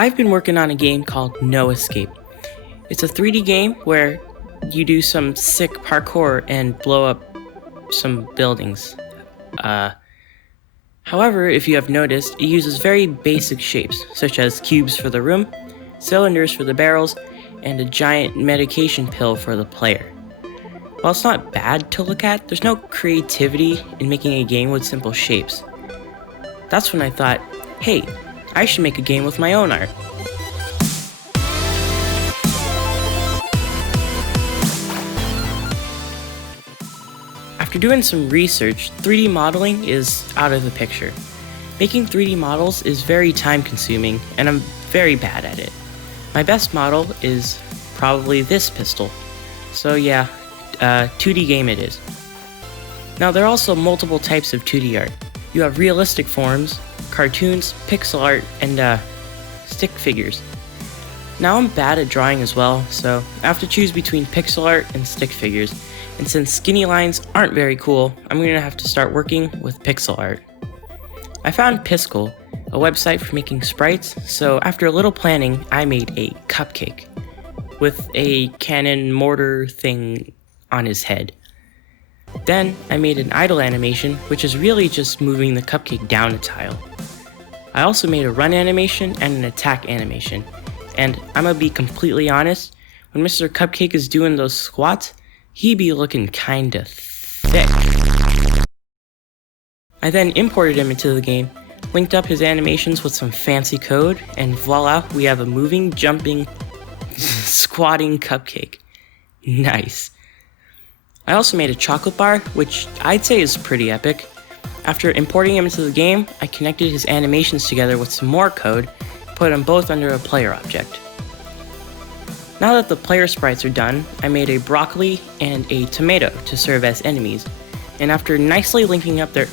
I've been working on a game called No Escape. It's a 3D game where you do some sick parkour and blow up some buildings. However, if you have noticed, it uses very basic shapes, such as cubes for the room, cylinders for the barrels, and a giant medication pill for the player. While it's not bad to look at, there's no creativity in making a game with simple shapes. That's when I thought, hey, I should make a game with my own art. After doing some research, 3D modeling is out of the picture. Making 3D models is very time consuming, and I'm very bad at it. My best model is probably this pistol. So yeah, 2D game it is. Now there are also multiple types of 2D art. You have realistic forms, cartoons, pixel art, and stick figures. Now I'm bad at drawing as well, so I have to choose between pixel art and stick figures. And since skinny lines aren't very cool, I'm going to have to start working with pixel art. I found Piskel, a website for making sprites, so after a little planning, I made a cupcake with a cannon mortar thing on his head. Then I made an idle animation, which is really just moving the cupcake down a tile. I also made a run animation and an attack animation, and I'm gonna be completely honest, when Mr. Cupcake is doing those squats, he be looking kinda thick. I then imported him into the game, linked up his animations with some fancy code, and voila, we have a moving, jumping, squatting cupcake. Nice. I also made a chocolate bar, which I'd say is pretty epic. After importing him into the game, I connected his animations together with some more code, put them both under a player object. Now that the player sprites are done, I made a broccoli and a tomato to serve as enemies, and after nicely linking up their...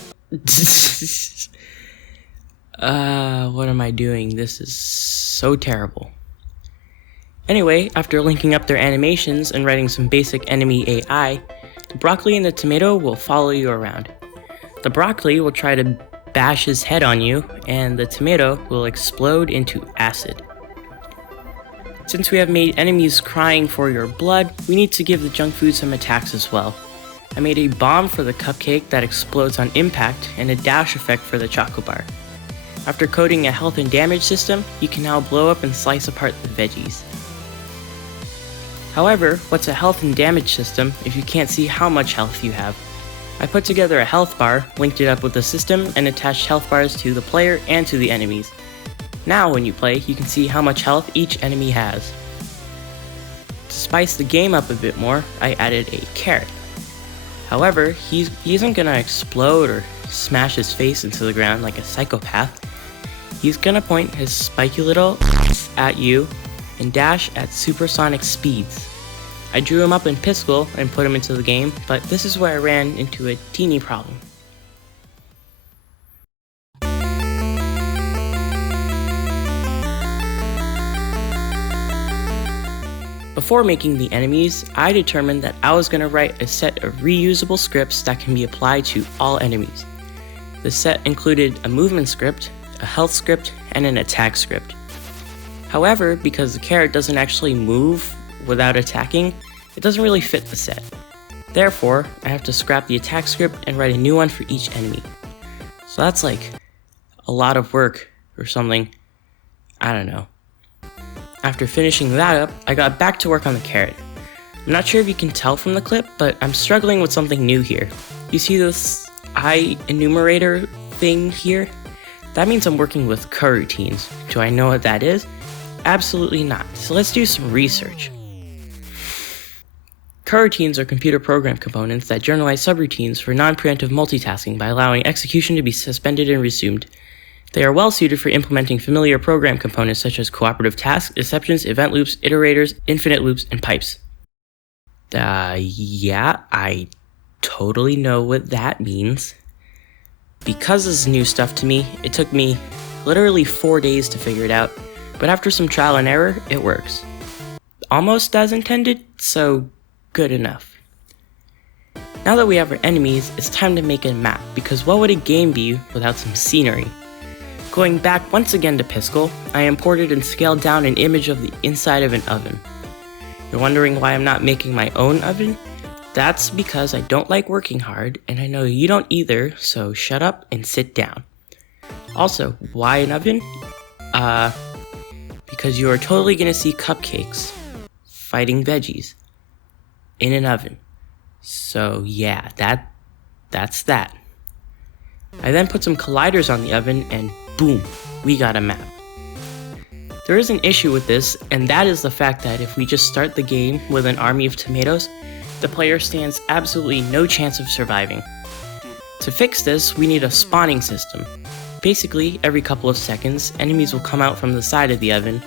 what am I doing? This is so terrible. Anyway, after linking up their animations and writing some basic enemy AI, the broccoli and the tomato will follow you around. The broccoli will try to bash his head on you, and the tomato will explode into acid. Since we have made enemies crying for your blood, we need to give the junk food some attacks as well. I made a bomb for the cupcake that explodes on impact and a dash effect for the chocolate bar. After coding a health and damage system, you can now blow up and slice apart the veggies. However, what's a health and damage system if you can't see how much health you have? I put together a health bar, linked it up with the system, and attached health bars to the player and to the enemies. Now when you play, you can see how much health each enemy has. To spice the game up a bit more, I added a carrot. However, he isn't gonna explode or smash his face into the ground like a psychopath. He's gonna point his spiky little at you and dash at supersonic speeds. I drew him up in Piskel and put him into the game, but this is where I ran into a teeny problem. Before making the enemies, I determined that I was going to write a set of reusable scripts that can be applied to all enemies. The set included a movement script, a health script, and an attack script. However, because the carrot doesn't actually move without attacking, it doesn't really fit the set. Therefore, I have to scrap the attack script and write a new one for each enemy. So that's like a lot of work or something. I don't know. After finishing that up, I got back to work on the carrot. I'm not sure if you can tell from the clip, but I'm struggling with something new here. You see this eye enumerator thing here? That means I'm working with coroutines. Do I know what that is? Absolutely not. So let's do some research. Coroutines are computer program components that generalize subroutines for non-preemptive multitasking by allowing execution to be suspended and resumed. They are well suited for implementing familiar program components such as cooperative tasks, exceptions, event loops, iterators, infinite loops, and pipes. Yeah, I totally know what that means. Because this is new stuff to me, it took me literally 4 days to figure it out, but after some trial and error, it works. Almost as intended, so good enough. Now that we have our enemies, it's time to make a map, because what would a game be without some scenery? Going back once again to Piskel, I imported and scaled down an image of the inside of an oven. You're wondering why I'm not making my own oven? That's because I don't like working hard, and I know you don't either, so shut up and sit down. Also, why an oven? Because you are totally gonna see cupcakes fighting veggies in an oven. So yeah, that's that. I then put some colliders on the oven and boom, we got a map. There is an issue with this, and that is the fact that if we just start the game with an army of tomatoes, the player stands absolutely no chance of surviving. To fix this, we need a spawning system. Basically, every couple of seconds, enemies will come out from the side of the oven,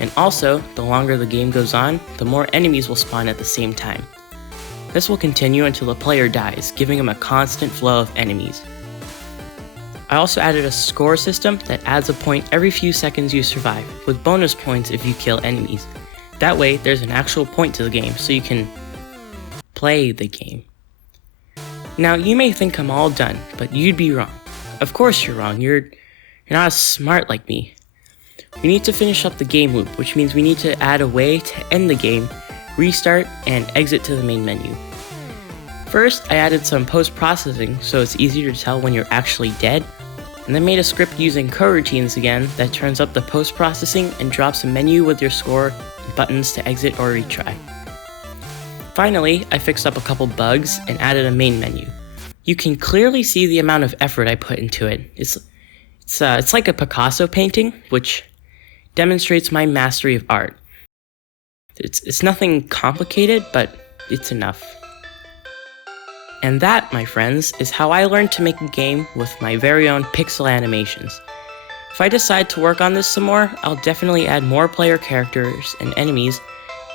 and also, the longer the game goes on, the more enemies will spawn at the same time. This will continue until the player dies, giving him a constant flow of enemies. I also added a score system that adds a point every few seconds you survive, with bonus points if you kill enemies. That way, there's an actual point to the game, so you can play the game. Now, you may think I'm all done, but you'd be wrong. Of course you're wrong, you're not as smart like me. We need to finish up the game loop, which means we need to add a way to end the game, restart, and exit to the main menu. First, I added some post-processing so it's easier to tell when you're actually dead, and then made a script using coroutines again that turns up the post-processing and drops a menu with your score and buttons to exit or retry. Finally, I fixed up a couple bugs and added a main menu. You can clearly see the amount of effort I put into it. It's like a Picasso painting, which demonstrates my mastery of art. It's nothing complicated, but it's enough. And that, my friends, is how I learned to make a game with my very own pixel animations. If I decide to work on this some more, I'll definitely add more player characters and enemies,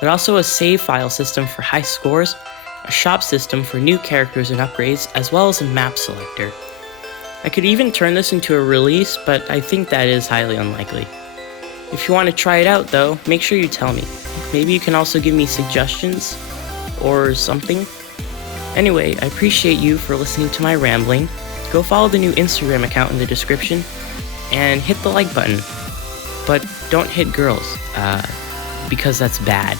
but also a save file system for high scores, a shop system for new characters and upgrades, as well as a map selector. I could even turn this into a release, but I think that is highly unlikely. If you want to try it out though, make sure you tell me. Maybe you can also give me suggestions, or something. Anyway, I appreciate you for listening to my rambling. Go follow the new Instagram account in the description, and hit the like button. But don't hit girls, because that's bad.